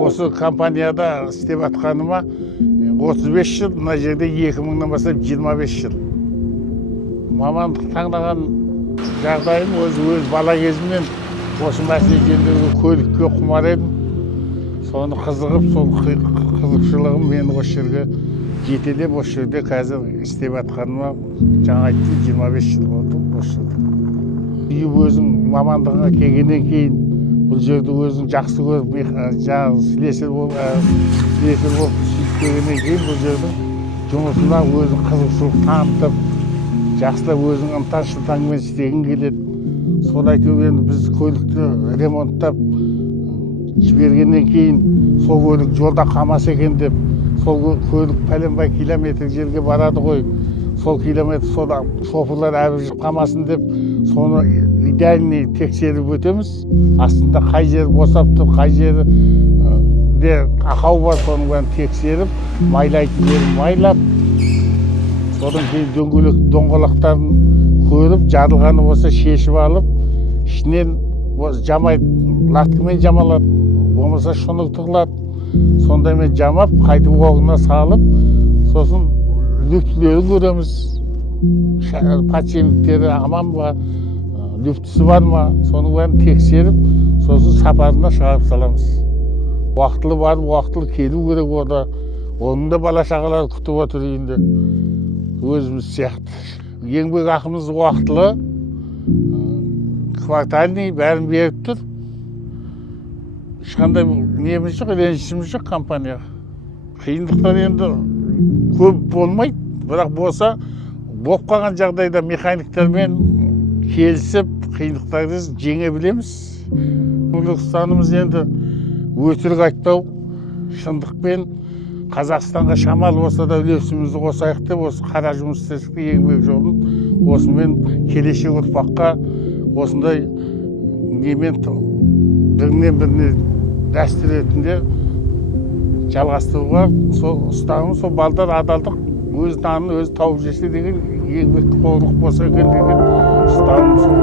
Осы компанияда істеп атқаныма 35 жыл, мына жерде 2000-нан бастап 25 жыл. Мамандық таңдаған жағдайым өз бала кезімнен осы мәселе жөніндегі көлікке құмар едім. Соны қызығып, сол қызықшылығым мені осы жерге жетелеп, осы жерде қазір істеп атқаныма жаңа айттым 25 жыл болды осы жерде. Үйіп өзің мамандығыңа келгеннен кейін бұл жерді өзің жақсы көріп, жаңағы слесарь болып сүйіспегеннен кейін бұл жердің жұмысына өзің қызықшылық танытып, жақсылап өзің ынта-шынтаңмен істегің келеді. Сол әйтеуір біз көлікті ремонттап жібергеннен кейін сол көлік жолда қалмаса екен деп, сол көлік пәленбай километр жерге барады ғой, сол километр сода шоферлар әбіржіп қалмасын деп, соны идеальный тексеріп өтеміз. Астында қай жері босап тұр, қай жері ақау бар, соның бәрін тексеріп, майлайтын жерін майлап, содан кейін доңғалақтарын көріп, жарылғаны болса шешіп алып, ішінен жамайды, латкімен жамалады, болмаса шұны тығылады. Сондаймен жамап, қайтып оғына салып, сосын люфтілерін көреміз. Пациенттері аман ба, люфтісі бар ма, соның бәрін тексеріп, сосын сапарына шығарып саламыз. Уақытылы барып, уақытылы келу керек ода. Оның да бала-шағалар күтіп отыр үйінде. Өзіміз сияқты. Еңбек ақымыз уақытылы, квартальный бәрін беріп тұр. Ешқандай неміз жоқ, ренжісіміз жоқ компанияға. Қиындықтар енді көп болмайды, бірақ болса, болып қалған жағдайда механиктармен келісіп, қиындықтарды жеңе білеміз. Ұстанымыз енді өтірік айтпау, шындықпен Қазақстанға шамалы болса да үлесімізді қосайық деп, осы қара жұмыс істестік еңбек жолын осымен келешек ұрпаққа осындай немен бірінен біріне дәстүр ретінде жалғастыруға сол ұстаным, сол балдар адалдық, өз нанын өзі тауып жесе деген еңбекті қорлық болса екен деген ұстаным сол.